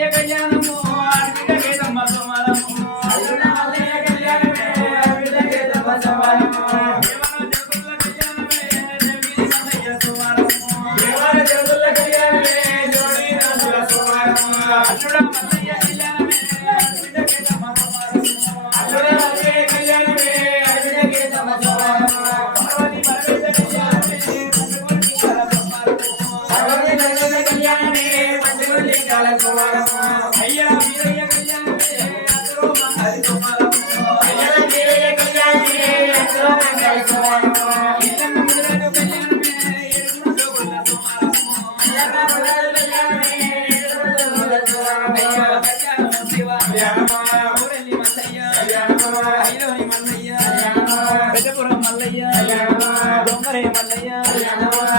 కయ్య కయ్యా కుమార కుమార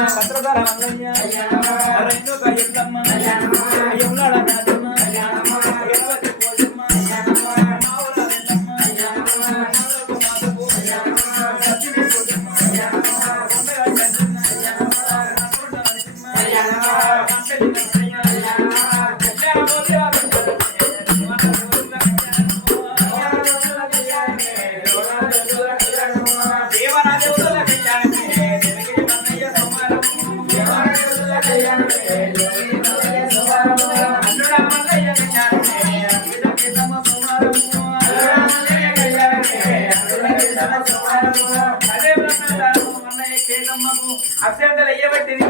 భద్రతరామయ్య రెండు కయ్యమ్మ ఎల్లడగా సీతమ్మకు అభ్యర్థులు అయ్యబట్టింది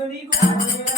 amigos.